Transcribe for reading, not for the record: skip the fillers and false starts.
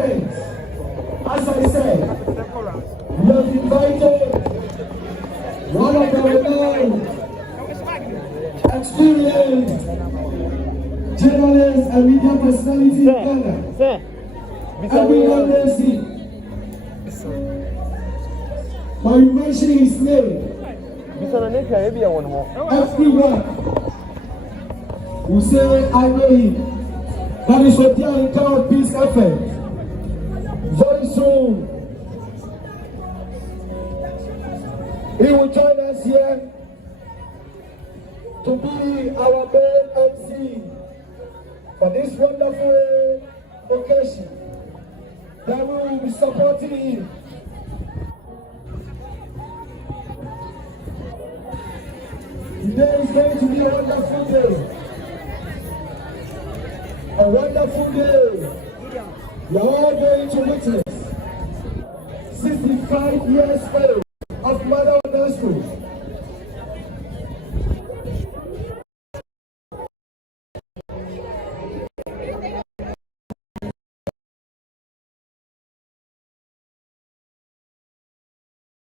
event. As I said, we have invited one of our renowned, experienced journalists and media personalities in Ghana. Everyone knows him. By mentioning his name, everyone will say, I know him. That is what the entire peace effort. Very soon, he will join us here to be our main MC for this wonderful occasion that we will be supporting him. Today is going to be a wonderful day. A wonderful day. We are all going to witness 65 years old.